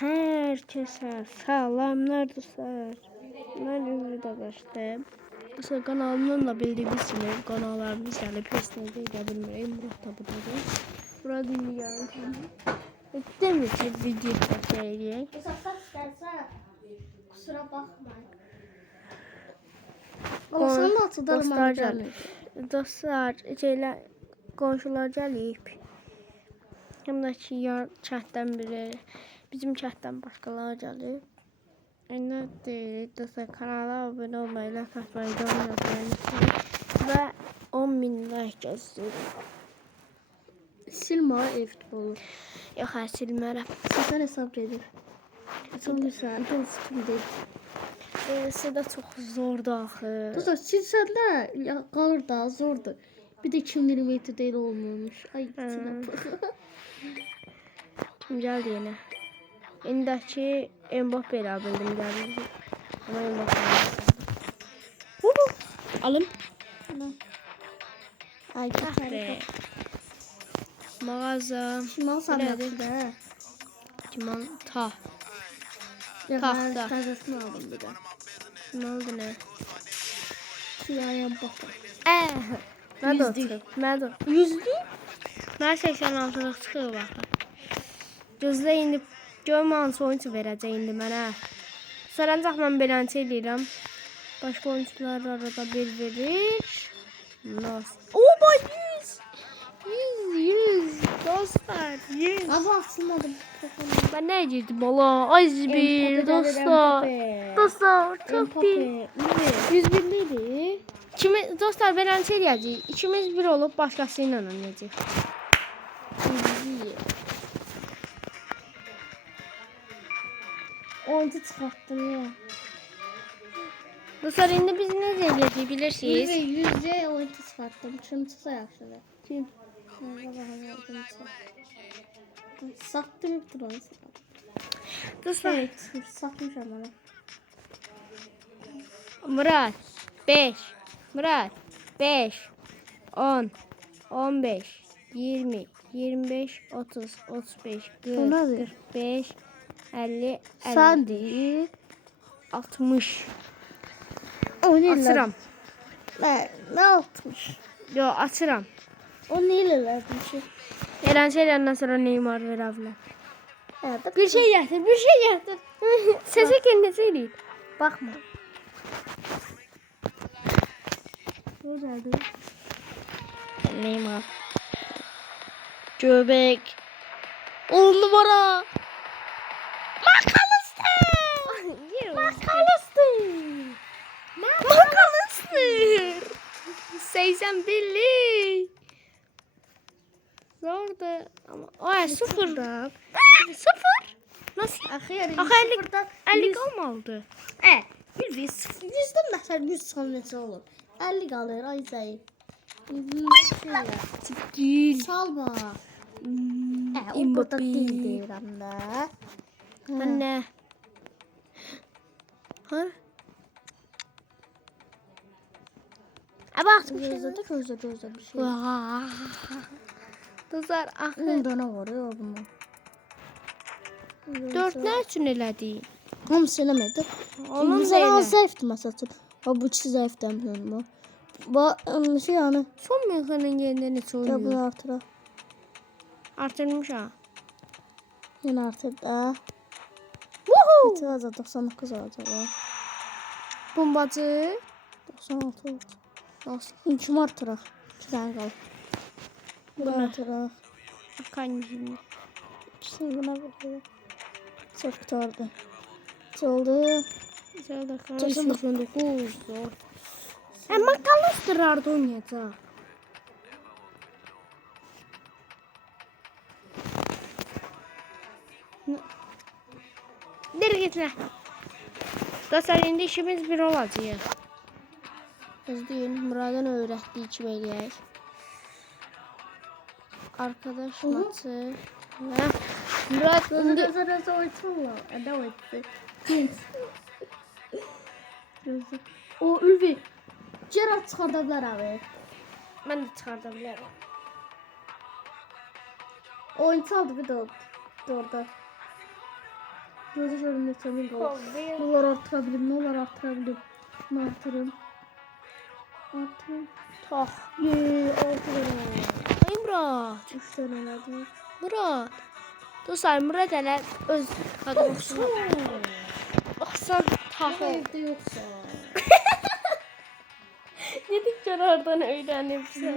Herkese selamlar dostlar. Ben Ümit Ağaç'tayım. Dostlar kanalımdan da bildiğiniz gibi kanallarımız yani pesnede edebilmeyi Murat da budadır. Burada dünyanın demek ki video çekeceğiz. Kusura bakmayın. Olsan da atıdarım dostlar şeyler komşular gəlib. Hem de ki yan chat'ten biri bizim chat'ten başkaları gəlib. Ne değil dostlar kanala abone olmayı, like atmayı, yorum yapmayı ve 10.000 like gösteriyorum. Silma ev futbolu. Yok hayır silmərəm. Sizden hesap edin. Çok güzel. Ben sıkıntı değil. Sizdə çox zordur axı. Dostlar silsəndə ya, qalır da zordur. Bir de 2 mm değil olmuyormuş. Ay sinep. Kim gəldi yenə? İndəki Mbappe ilə bildim gəldi. Ama Mbappe alım. Ay Be. Mağaza. Şimal sanatı da. Şimal ta. Tahta. Kazasını aldım bir de. Ne oldu ne? Siyahya bakın. Ne de Yüzlük. otur. Ne de. Yüzlü? Ben 86'lık çıxır baxın. Gözlə indi görmə hansı oyuncu verəcək indi mənə. Sarancaq mən beləncə eləyirəm. Başqa oyuncular arada bir verir. Nasıl? Oba 100 dostlar 100. Ama açılmadım. Ben ne girdim valla bir dostlar. Dostlar çok bir. 101 neydi? Kimi dostlar beləncə eləyəcək. İkimiz bir olub başqası ilə oynayacaq. Oyuncu çıkarttım ya. Dostlar indi biz ne eləyəcəyik bilirsiniz? Yüzde oyuncu çıkarttım. Şunu tutsayak şöyle. Kim? Sattım drone. Dostlar Evet, satmış ama. Murat 5 Murat 5 10 15 20 25 30 35 40 45 50 Sandy 60 O ne Açıram. Ne atmış? Yo açıram. O neyle vermiş? Eren şeylerden sonra Neymar verə bilər. Evet. Bir şey gətir, bir şey gətir. Səsə kendisi eləyir. Bakma. Ne geldi? Neymar. Göbek. 10 numara. McAllister. 81'lik. Zordu ama. Ay sıfır. Sıfır. Nasıl? Ahir 50 olmalı. Yüzden mesela 100 sonrası olur. 50 kalır ay zayıf. Değil. Salma. O Mbappe. burada değildir hem de. Anne. Ha? Bak bir şey. Gözde bir şey. Dostlar axı 10 tane var ya bunu. 4 nə üçün elədi? Hamısı eləmədi. Onun Bizə zəifdir məsələn. Ha bu ikisi zəif dəmir mi? Bu şey yani. Son Münxenin yerində neçə Ya oynuyor? bunu artıra. Artırmış ha. Yine artır da. Woohoo! Bitir azad 99 olacaq. Bombacı. 96 oldu. Nasıl? İlkim artıraq. 2 tane qalıb. Bu Bunu nə? artıraq. Kanjini. İkisini buna bakıyor. Çok tutardı. Oldu. Sırada kan 89. 89. Ama McAllister oynayacaq. Deri gitme. Dostlar indi işimiz bir olacaq. Biz deyin Murad'ın öğrettiği kimi eləyək. Arkadaş maçı. Murat indi Gözü oytulla. Ne oytu? Gözü. O Ülvi. Gerard çıxarda bilər abi. mən də çıxarda bilərəm. Oyuncu aldı bir de orada. Gözü görünmez emin qalır. Ne olar artırabilirim, ne olar artırabilirim. Şunu artırım. Artırım. Tax. 6 dənə. Ay Murad. 3 dənə elədi. Murad. Dostlar Murad hələ öz adını Baxsan tax ol. Evdə yoxsa. Dedik kənardan öyrənibsə.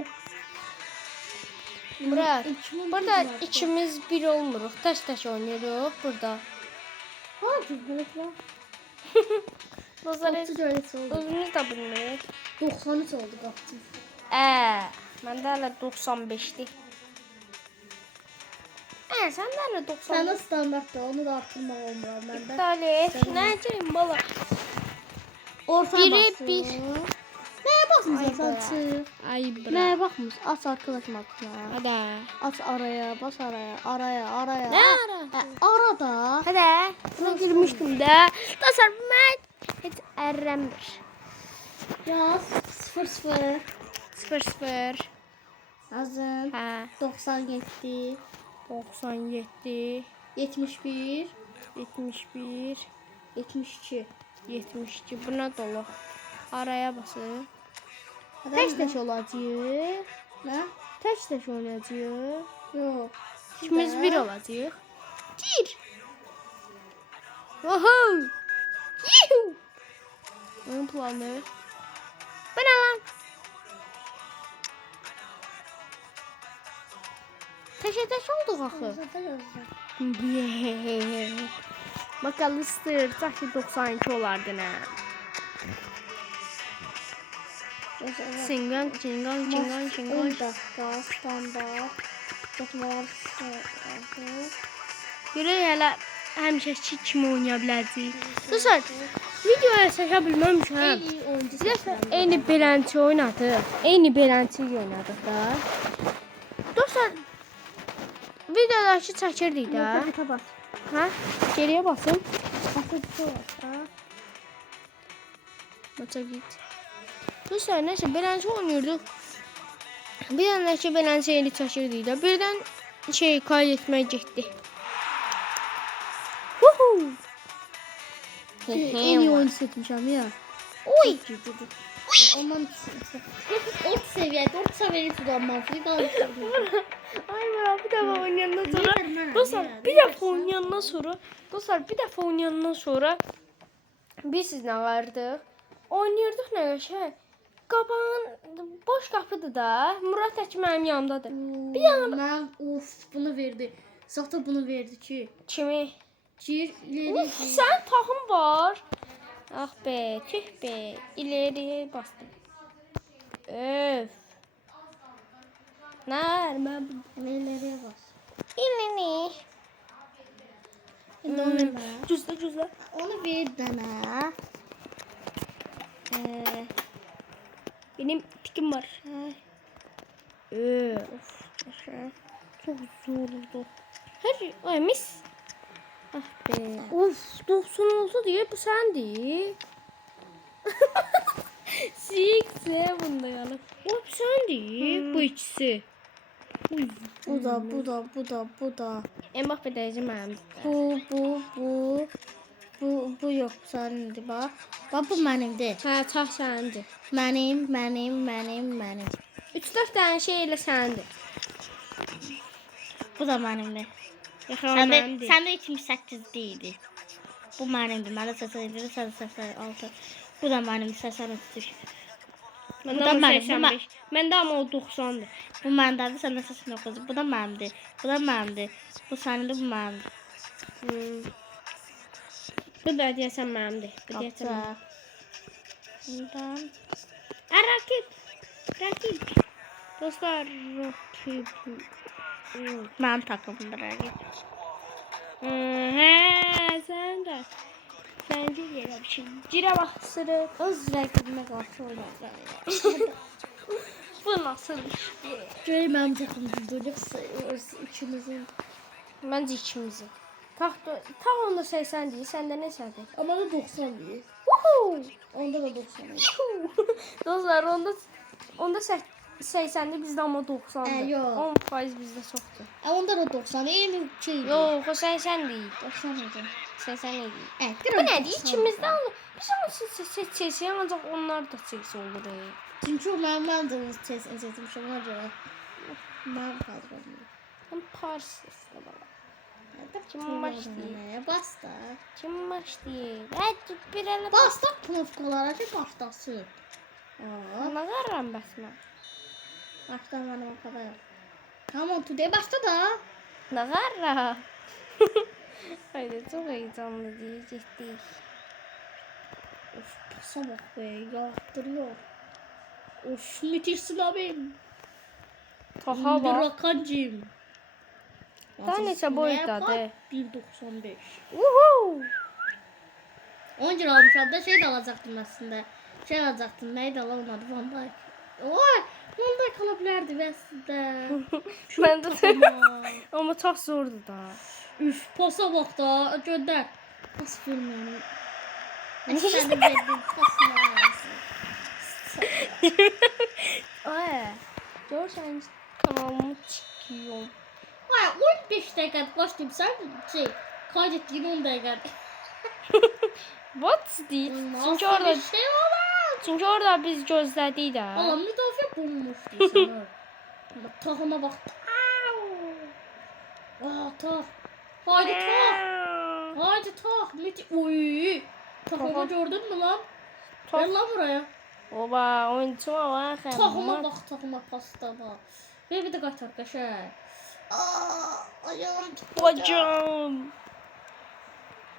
Murad, burada ikimiz bir olmuruq. Təş-təş oynayırıq burada. Ha, güzel. Dostlar, Qapçı görəsi oldu. özümüz də bilmirik. 93 oldu qapçı. Məndə hələ 95-dir. Səndə hələ 90. Səndə standartdır, onu da artırmaq olmur məndə. İptal et. Nə edəcəyim bala? Orta Biri basın. bir. Neye basmıyorsun Ay sen bra. çık? Ay bra. Neye bakmıyorsun? Aç arkadaş makinesi. Hadi. Aç araya, bas araya, araya. Ne ara? Arada. Hadi. Buna girmiştim de. Dostlar mən heç ərrəmir. Yaz 00. 0-0. Yazın. Hə. 97. 97. 71. 71. 72. 72. Buna dolu. Araya basın. Teş olacak. Ne? Təş-təş oynayacağıq. Yok. İkimiz bir olacağıq. Gir. Oho. Yuhu. Oyun planı. Bu ne lan? Təş-təş olduq axı. McAllister taşı 92 olardı nə? Singan, cingan. Dakika, standart. Bakmalar. Görək hələ həmişəki kimi oynaya biləcəyik. Dostlar, videoya çəkə bilməmişəm. Bir dəfə eyni beləncə oynadıq. Eyni beləncə oynadıq da. Dostlar, videodakı çəkirdik də. Bita bas. Hə? Geriyə basın. Basa bita bas. Ha? Maça git. Dostlar, nəsə beləncə oynayırdıq. Bir dənə ki beləncə yeni çəkirdik də. Birdən kaydetmək getdi. Huhu. En iyi oyuncu seçmişim ya. Oy. Ondan orta seviyede tutanmam. Ay bana bir dəfə oynayandan sonra. Niyə Dostlar, mənə? bir dəfə oynayandan sonra. Dostlar, bir dəfə oynayandan sonra. Biz nə vardı? Oynayırdıq nə qəşəng. Qabağın boş qapıdır da. Murad tək mənim yanımdadır. Bir dənə mən bunu verdi. Zaten bunu verdi ki. Kimi? Cirleri. Sən taxım var. Ah be, tüh be. İleriyə bastım. Öf. Mən Nelere bas. İlini. Şimdi onu ver. Cüzlə. Onu ver bana. Benim tikim var. Çok zor oldu. Ay mis. Ah be. Of 96 diye bu sendi. Sikse bunda yani. O sendi bu ikisi. Bu da. Mbappe diyeceğim ben. Bu yok senin bak. Bak bu benimdi. Ha taş sendi. Benim. 3-4 tane şeyle sendi. Bu da benimdi. Sende 78 değildi. Bu benimdi. Ben de 87, sen 86. Bu da benimdi. 83. Ben Bu de da ama benim, 85. Ben de ama o 90'dı. Bu benimdi. Sen de 89. Bu da benimdi. Bu senin de bu benimdi. Bu da diyesen benimdi. Bu diyesen benimdi. Bundan. Rakip. Dostlar rakip. Ben takımımda rakip. Sen de. Sence yere bir şey. Cire bak sırı. Öz rakibime karşı oynadı. Bu nasıl iş? Göreyim benim takımımda dönüp ikimizin. Bence ikimizin. Tam onda 80 değil. Sende ne sende? Ama da 90 değil. Woohoo! Onda da 90 değil. Dostlar onda 80'də bizdə amma 90'dır. Yox. 10% bizdə çoxdur. Onda da 90, 22 idi. Yox, o 80 deyil. 90 idi. 80 idi. Bir Bu nədir? İçimizdə olur. Biz onu seçsək, ancaq onlar da seçsə olur. Çünki mən də seçmişəm ona görə. Mən qazandım. Mən Pars istəyirəm. Kim başlayır? Bas da. Kim başlayır? Hadi bir elə Bas da knopkalara ki başlasın. Nə qarram bəs mən? Başlamadım o kadar. Tamam today başla da. Nə qarram? Haydi, çox heyecanlı deyəcəkdik. Of pasa bak be yağdırıyor. Of müthişsin abim. Taha bak. Rakancım. Daha neçə boydadır? 1.95. Uhu! 10 lira almışam da şey de alacaktım aslında. Şey alacaktım neydi alamadı Van Dijk. Oy Van Dijk alabilirdi aslında. Mən də amma çox zordur da. Üf pasa bak da gönder. Pas verməyəm. Eşlədim verdim pasını arasın. Ay, görsən kanalımı çıxıyorum. Ay 15 dakika başlayayım sen şey kaydettiğin 10 dakika. What deyil? Çünkü orada şey olar. Çünki orada biz gözlədik də. Valla müdafiə bulmuşdu sana. Tahıma bak. Aa tah. Haydi tah. Haydi tah. Uy. Tahıma gördün mü lan? Gel lan buraya. Oba, oyuncuma var. Tahıma bak tahıma pasta bak. Ve bir de kaç arkadaşlar. Ayağım tuttu. Bacım.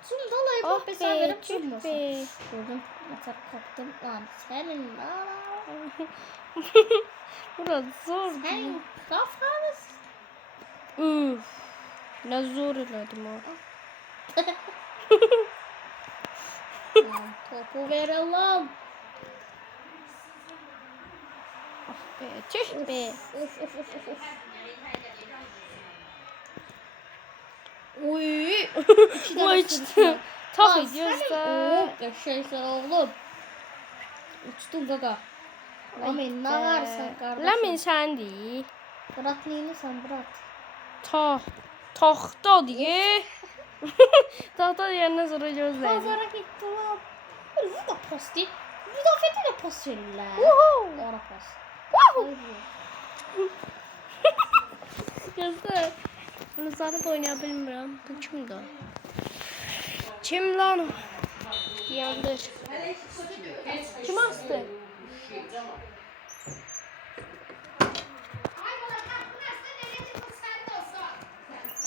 Zum dolayı Ah bak be, mesela verip tüh durmasın. be. Gördüm. Atar kaptım. Lan senin Burası zor. Senin kafanız. Üf. Ne zor elədim o. Lan topu ver Allah'ım. Ah be, tüh be. Of of of of. Uy. Uçtu. Tak ediyoruz da. Yaşaysın oğlum. Uçtun gaga. Lamin ne varsan kardeşim. Lamin sen değil. Bırak neyini sen bırak. Tahta diye. Tahta diyenden sonra gözlerim. Pazara gitti lan. Bu da pas değil. Müdafiyete de pas verirler. Woohoo. Ara pas. Woohoo. Gözler. Bunu sarıp oynayabilmiyorum. Bu kimdi o? Kim lan o? Yandır. Kim astı?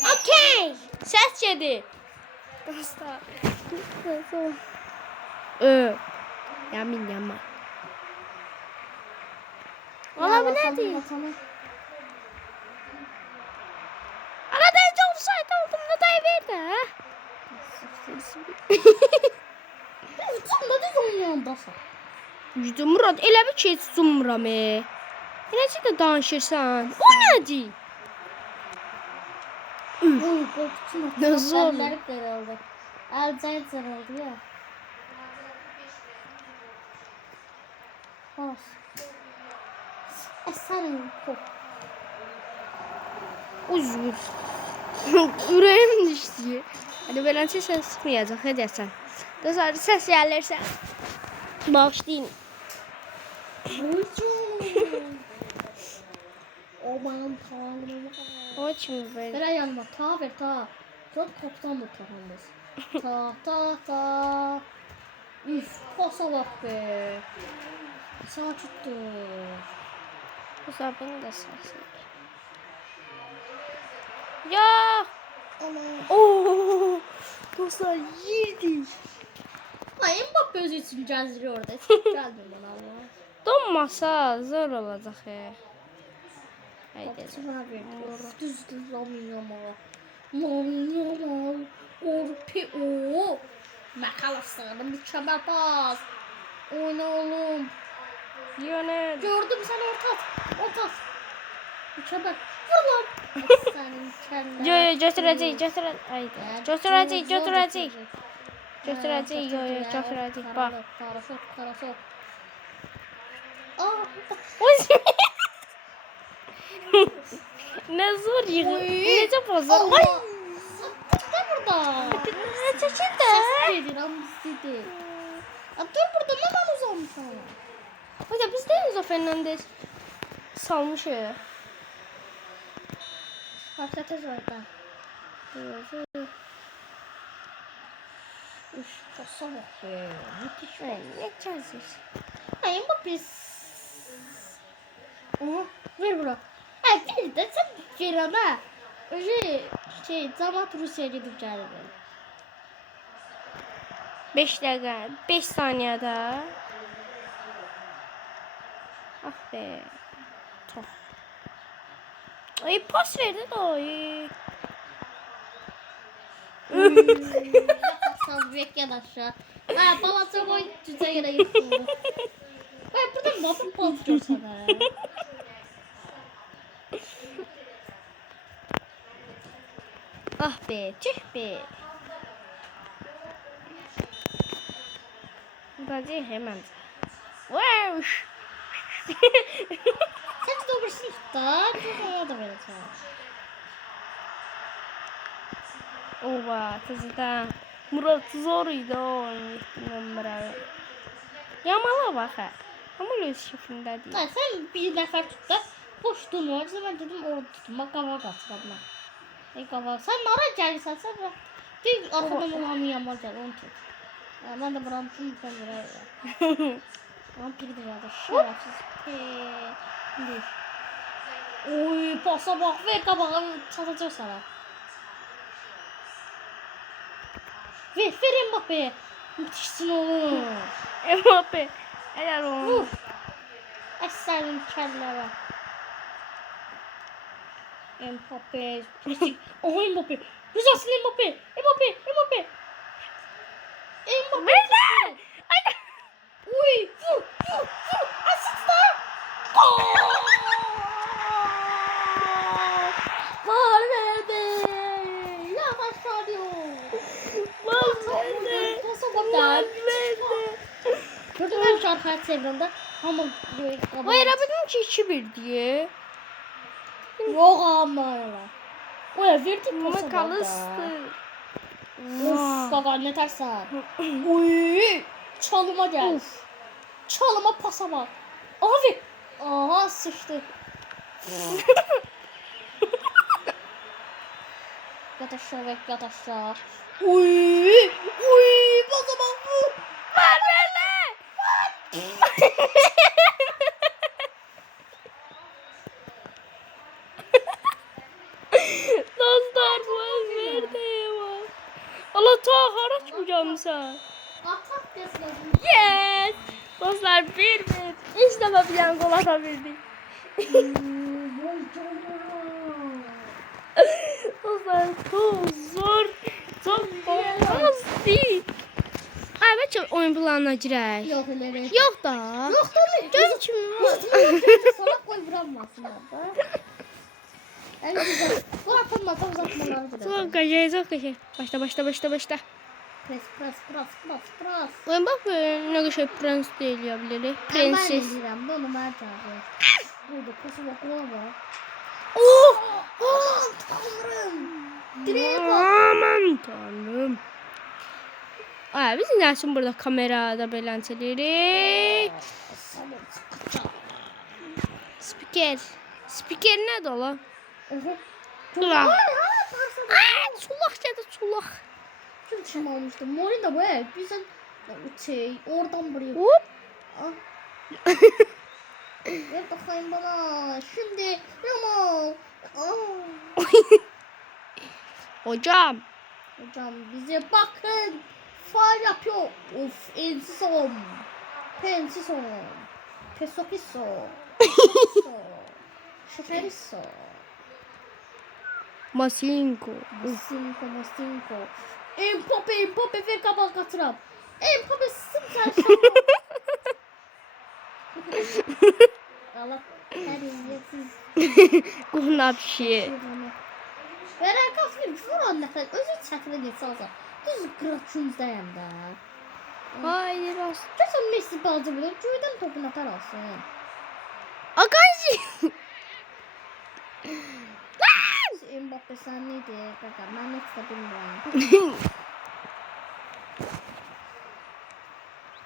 Okey. Ses yedi. Dostlar. Yamin yama. Valla bu ne değil? Arada çok offside oldum. Notayı verdi ha. Uçanda da oynayandasın. Yüzü Murat elə bir ki sumram. Necə də danışırsan? O nədir? Uy korktum. Nasıl oldu? Eller kırıldı. Elcayet kırıldı ya. Bas. Eserin kop. Uzun. Ürəyim düşdü. Hadi beləncə səs çıxmayacaq, edəsən. Dostlar, səs gəlirsə bağışlayın. Aman tanrım. O kimi böyle. Ver yanıma ta ver ta. Çok kaptan bu tahımız. Ta. Üf pasa bak be. Sağ tuttu. Bu sabun da səsi. Ya! Aman. Oo! Dostlar, yedik. Ay Mbappe özü için cəzri orada. Gəlmir bana Allah. Donmasa zor olacaq. Haydi. Kapısına ver. Düzdür Lamin Yamal. Lamin Yamal. Orpi o. McAllister'ın mükemmel pas. Oyna oğlum. Lionel. Gördüm sen orta at. Mükemmel. Vur lan. Senin mükemmel. Yo götürəcək. Haydi. Götürəcək. Götürəcək. Yo götürəcək. Bax. Karasok. Ne zor yığın. Necə pozar? Ay. Allah. Sattık da burada. Çəkil Ses gelir amisidir. Dur burada ne ben uzanmışım. Hocam biz de Enzo Fernandez salmışıq. Patates orada. Üf, çok soğuk be. Müthiş be. Ne çəziz? Ay bu biz. Aha, ver bura. Ay bir de sen Firana. Öyle Zamat Rusya'ya gidip geldi. 5 dəqiqə, 5 saniyədə. Ah be. Toh. Ay pas verdi də. Ay. Sen bekle aşağı. Ha balata boy cüce yere yıkıldı. Ben burada nasıl pozluyor sana? Ah be, tüh be. Bence hemen. Wow. Sen de olursun da cüceye da vereceğim. Ova, tezdə. Murat zor idi o nömrə. Yamala bax. Amma öz şifrindədir. Ha, sen bir nefer tut da boş durma. Ben dedim orada tutma kava kaçırma. Kava. Sen nereye gelirsen sen de. Bir arkadan olan yamal gel onu tut. Ben de buranın tüm sen buraya. Ama bir de ya da şerefsiz. Bir. Oy pasa bak ver kabağı çatacak sana. Ver Mbappe'ye. Müthişsin oğlum. Mbappe. Helal olsun. Eserin kellere. Mbappe. Oha Mbappe. Güzelsin Mbappe. Mbappe. Ver. Ay. Uy. Vur. Asista. Var verdi. Ya başlıyor. Valverde. Valverde. Gördün mü şarkı çevremde? Ama Hayır abinin ki 2-1 diye. yok ama öyle. O ya verdik Ama pasa kalıstı. Of baba ne tersen. Uy. Çalıma gel. Çalıma pasa bak. Abi. Aha sıçtı. Yat aşağı. Uy. Pasa bak bu. Valverde. Dostlar Valverde var. Allah ta haraç mı gelmişsən? Atak desin. Yes. Dostlar 1-1. İlk defa bir yan gol atabildik. Dostlar çok zor. Çok olmaz değil. Ay bəlkə oyun planına girək. Yok öyle. Yox da. Yok da Gör kimi var. Sana koy vuramazsın orada. En güzel. Bu atılmasa uzatmalar Çok qəşəng, çox qəşəng. Başla. Pres. Oyun bax nə qəşəng prens deyilə bilərik. Ben Prenses. bilirəm, bunu mən çağırıyorum. Burada kusu bakıla bak. Oh! Tanrım. Direğe bak. Aman tanrım. Ay biz nə üçün burada kamerada beləncəlirik? Spiker nədir ola? Sulaq. Sulaq gəlir, sulaq. Kim çim almıştı? Morin de bu ev. Bizim oradan buraya. Hop. Ah. Ver bakayım bana. Şimdi Yamal. Ah. Hocam. Hocam bize bakın. Faal yapıyor. Of Enson. Pensison. Pesokiso. Şoferiso. Masinko. Masinko. Mbappe ver kabağı katıram. Mbappe sen Allah terbiyesiz. Qurna bir şey. Veren kasmıyor. Vuran nəfər özü çətinə geçsə alsa. Düz qıraçımızdayım da. Hayır as. Görsən Messi balaca bilir. Göydən topunu atar alsın. Akanji. Mbappe sen neydi? Kaka ben hiç de bilmiyorum.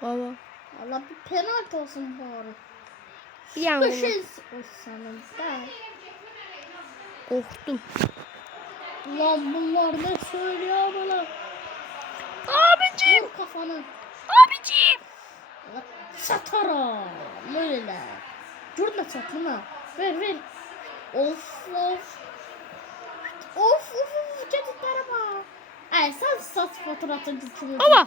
Baba. Valla bir penaltı olsun bari. Bir yan gol. Köşesi olsanız da. Korktum. Ulan bunlar ne söylüyor bana? Abicim. Vur kafanı. Abicim. Satara. Böyle. Durma satma. Ver. Of. Of. Çocuklara bak. Ay sen saç fotoğrafını düşünüyorsun. Baba.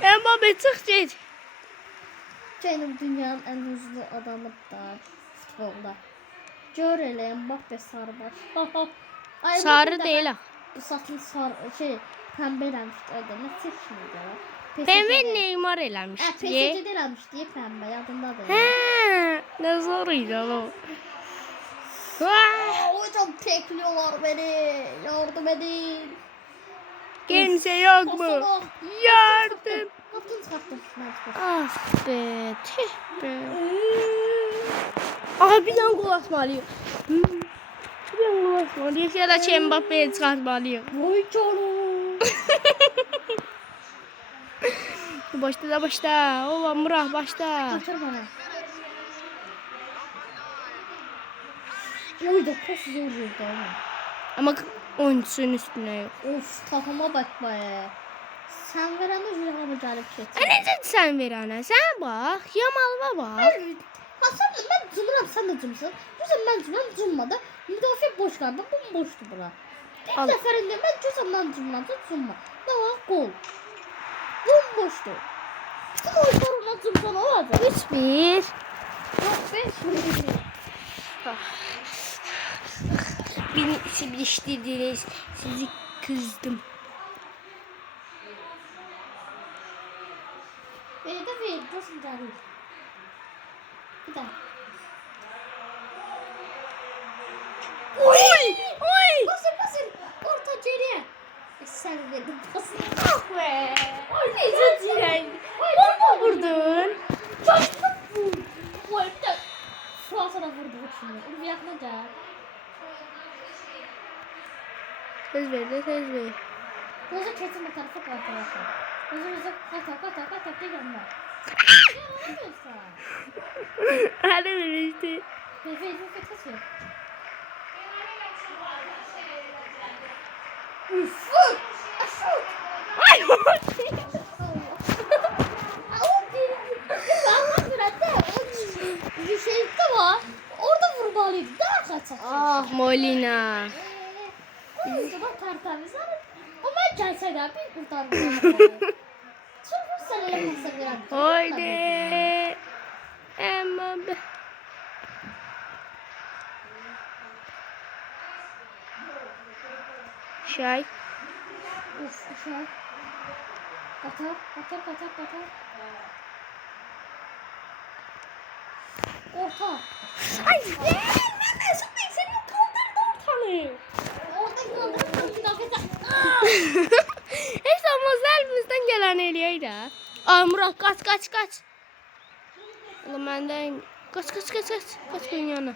Mbappe çık git. Benim dünyanın en hızlı adamı da futbolda. Gör elə Mbappe sarı baş. Ay, Sarı değil ha. Bu saçın sarı pembe eləmişdi. Öyle ne seçmiydi ya? Pembe Neymar eləmiş. PSG'de eləmiş diye pembe yadındadır. He, ne zoruydu o. Hocam tekliyorlar beni. Yardım edin. Kimse yok mu? Yardım. Kaptın çıkarttın. Ah be, tüh be. Aha bir tane gol atmalıyım. Bir tane gol atmalıyım. Ya da Mbappe'yi çıkartmalıyım. Vay canım. Başta. Ola Murat başta. Kaçır bana. Oy da pas zor vurdu ama. Ama oyuncusunun üstüne yok. Of takıma bak be. Sen verene Zülhamı gelip geçsin. Necə sən verənə? Sən bax, Yamalva bax. Ha sen ben cımıram sen de cımsın. Bu sefer ben cımıram cımmadı. Müdafi boş kaldı. Bomboştu bura. Bir Al. seferinde ben cüzdandan cımmadı cımma. Ne var? Gol. Bomboştu. Bütün oyuncular ona cımsan olacak. 3-1. Yok 5 Beni sibiriştirdiniz. Sizi kızdım. Beni de ver. Nasıl müdahale? Bir daha. Oy! Basın. Orta geriye. Sen verdin pasını. Ah be! Ay Necə dirəndi? Bomba vurdun. Çok vurdu. Vurdu. Fransa'da vurdu şimdi. Onu bir yakmaca. Söz ver. Gözü kesin bir tarafa arkadaşlar. Gözümüzü kata diye yanına. Ne yapıyorsun? Hadi verişti. Ve kes ver. Şut. Ay! Bir şey de var. Orada vurmalıydı. Daha kaçak. Ah Molina. Oyuncuda tertemiz var. Ama gelse de bir kurtarmışlar. Çok sen öyle pasır veren. Haydi. Mbappe. Şey. Of aşağı. Katar. Orta. Ay be! Seni kaldırdı ortalığı. Orada kaldırıp bir dakika. Heç olmazsa elimizdən gələn eləyək də. Ay Murat, qaç. Ola məndən qaç. Qaç bunun yanına.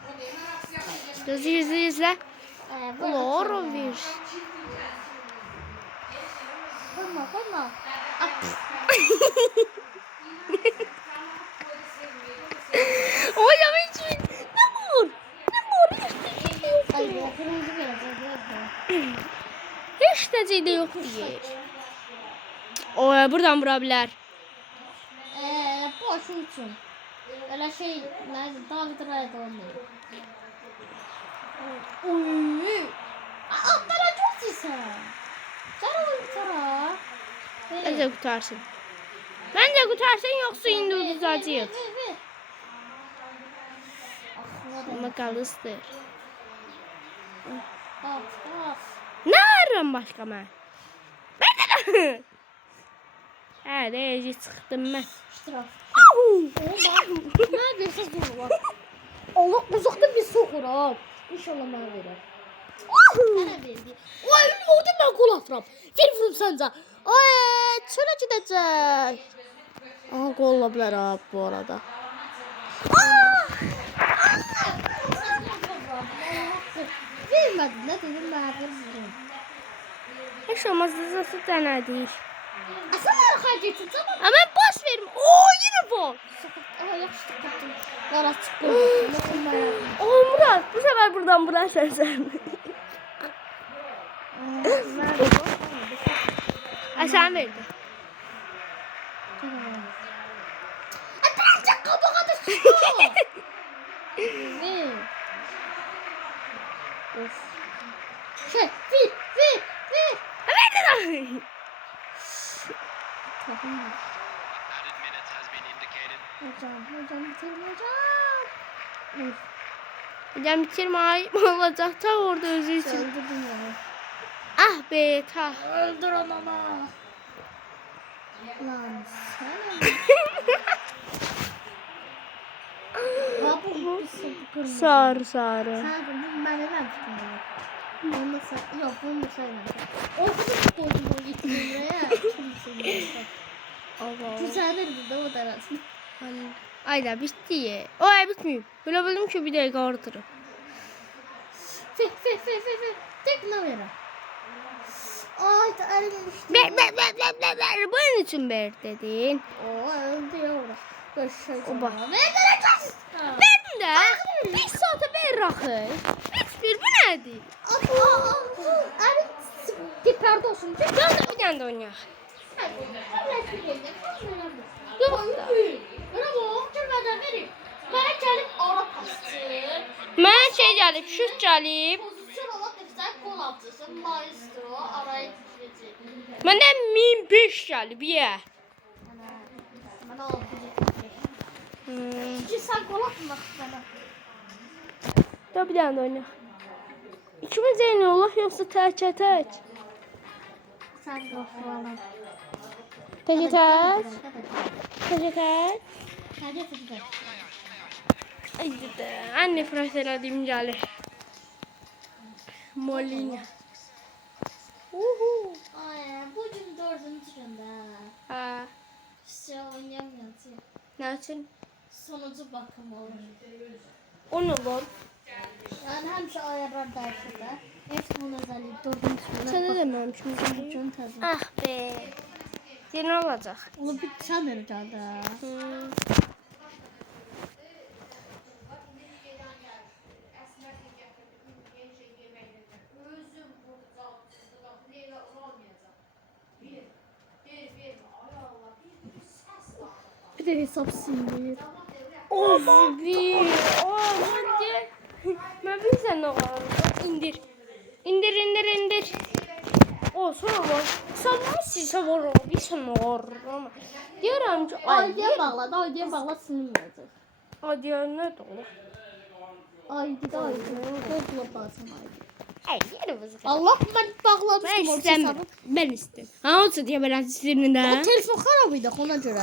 İzlə. Ola ora ver. Vurma. Hocam hiç ne vur? Ay bu kırmızı gelecek. Heç necə yox deyir. Oy, buradan vura bilər. Boş uçun. Öyle şey, David Raya da olmuyor. Oy. Altlara çok ise. Tara. Bence qutarsın. Bence qutarsın, yoxsa indi uduzacağıq. Ver. Amma qalısdır. At. Nə arıram başqa mən? Hə, deyəcək çıxdım mən. Ştraf. Au! Neredeyse zor. Allah uzakta bir sokur ha. İnşallah bana verir. Bana verdi. Ay orada ben gol atıram. Ver vurum sence. Ay çöle gidecek. Aha gol olabilir ha bu arada. Bilmədim, nə dedim, məğdur vurum. Heç olmazsa zası denedik. Sən nə xərc etdin, canım? Ama boş verim. Oo yine bu. Aha, yaxşı tutdum. Qarat çıxdım. Oo Murat bu sefer buradan buraya sen. Sen verdi. Birazcık kabağa düşüyor. Evet. Of. Ver. Verdi lan. Tamam. Added minutes has been indicated. Hocam bitirmeyeceğim. Hocam bitirme ayıp olacak ta orada özü için. Öldürdüm ya. Ah be ta. Öldür anana. Lan sen. Ha bu kırmızı. Sarı. Sen bu ben tuttum. Bunu sen yok bunu sen. Ortada koydum o gittim buraya. Allah. Güzeldir de o da arasında. Ayda bitti ye. O ay bitmiyor. Böyle bölüm ki bir dakika ortaya. Fik. Tek ne vera? Ay da elmiştim. Ver. Bunun için ver dedin. Oo öldü ya orada. Oba. Vereceğiz. Verdim de. Bir saate ver rakı. Bir bu nedir? Abi diperde olsun. Ben de bir tane de oynayalım. Yok da. Bravo. Çırmadan verin. Ben gelip ara pastır. Ben şey gelip, şut gelip. Pozisyon olan nefsler gol atırsın. Maestro araya girecek. Benden 1005 gelip ye. Bana aldı. Çünkü sen gol atmak bana. Da bir tane de oynayalım. İkimiz yeni olur yoksa tek. Sen gol falan. Tek. Hadi. Ay de. Anne fraselediğim gelir. Molina. Ay bu gün 4. günde. Ha. Şey oynayamıyorum. Ne için? Sonucu bakım olur. Onu var. Yani hemşe ayarlar dersinde. Hepsi bunun özelliği 4. günde. Sen de dememişim. Çocuğun tadı. Ah be. Yeni olacak. Onu bir sen vereceğim de. Bir de hesap sindir. Of bir. Ben bir sen ne var? İndir. İndir. O sonra var. Sen size var o. Bir sen var ama. Diyorum ki Aydiye bağladı. Aydiye bağla silinmeyecek. Hadi ya ne dolu. Aydi de aydi. Kodla bağlasın aydi. Ay yerimiz. Allah ben bağlamıştım. Ben o istemem. hesabı. Ben istemem. Ha olsa diye ben sizinle de. O telefon xarabıydı ona göre.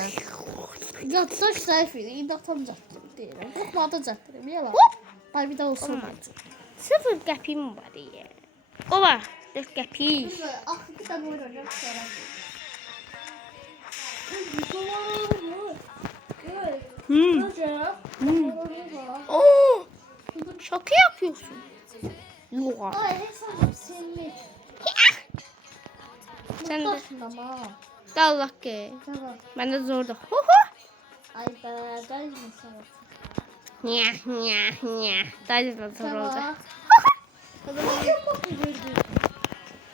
Yatsaç zayıfıydı. İndi atam çatdırım deyirəm. Qorxmadı çatdırım. Yalan. Ay bir daha olsun. Olmaz. 0 qəpiyim var ya. O var. 4 qəpik. Axı bir də buyuracaq sonra. Oo. Şaka yapıyorsun. Yok. Ay hesabım sinmiş. Sen de. Ama. Allah ki. Tamam. Ben de zorda. Ay be. Dayım sana. Nya. Daha da zor olacak.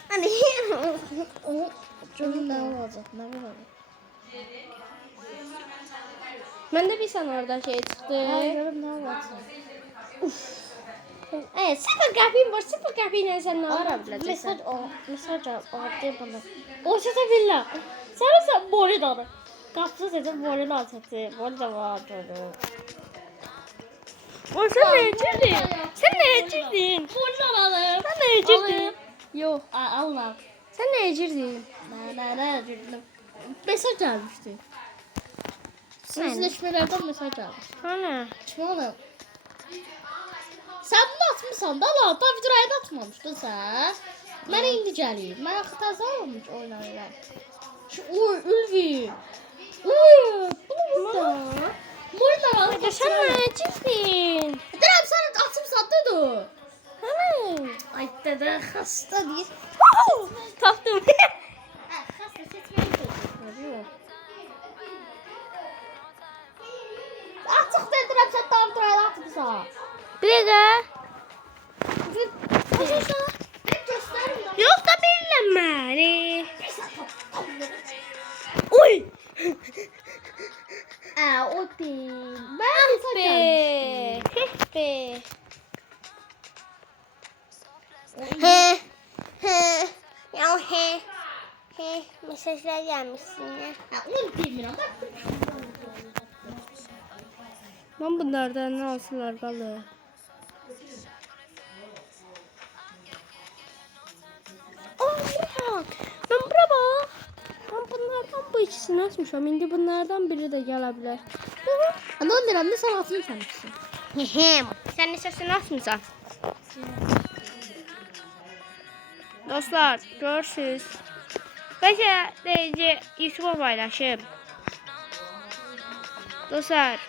Hani. Canım ne olacak? Ne olacak? Ben de bir sana orada şey çıktı. Ay canım ne olacak? Evet 0 qəpiyim var. 0 qəpiylə sen ne ara biləcəksən? Mesaj aldı bana. O sese billah. Sen boru da. Kapsız dedim boru da açtı. Boru da var doğru. O sen ne içirdin? Sen ne içirdin? Boru da aldım. Sen ne içirdin? Yok Allah. Sen ne içirdin? Ne dedim. Mesaj gelmişti. Sözleşmelerden mesaj gelmiş. Ana. Çuvalı. Sen bunu atmışsan da Allah da videoyu atmamıştın sen. Ben indi geleyim. Ben akıtazı olmuş oynayla. Şu Ülvi. Bu da. Burada var. Hadi sen ne içirdin? Derem sen atımsan da. Ay dede hasta değil. Tapdım. Hasta seçmeyi koyuyor. Artık dedirəm sən tam durayla atmışsan. Bir dakika. Ben gösterim de. Yok da belirlenmeli. Oy. O değil. Ben de Be. saçam. Be. Ya he. Mesajlar gelmişsin ya. Onu bilmirəm. Ben bunlardan nasıllar kalır? Bırak. Ben bırak. Ben bunlardan bu ikisini açmışım. Şimdi bunlardan biri de gelebilir. Ama onu deyirəm də sən atmışsan ikisini. Sen de sesini açmışsan. Dostlar görürsünüz. Belki deyici YouTube'a paylaşım. Dostlar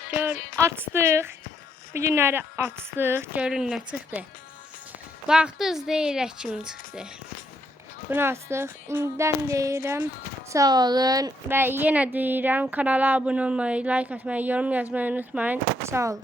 açtık. Bu günləri açdıq. Görün nə çıxdı. Baxdınız deyirək kim çıxdı. Bunu açdıq. İndidən deyirəm sağ olun və yenə deyirəm kanala abunə olmayı, like atmayı, yorum yazmayı unutmayın. Sağ olun.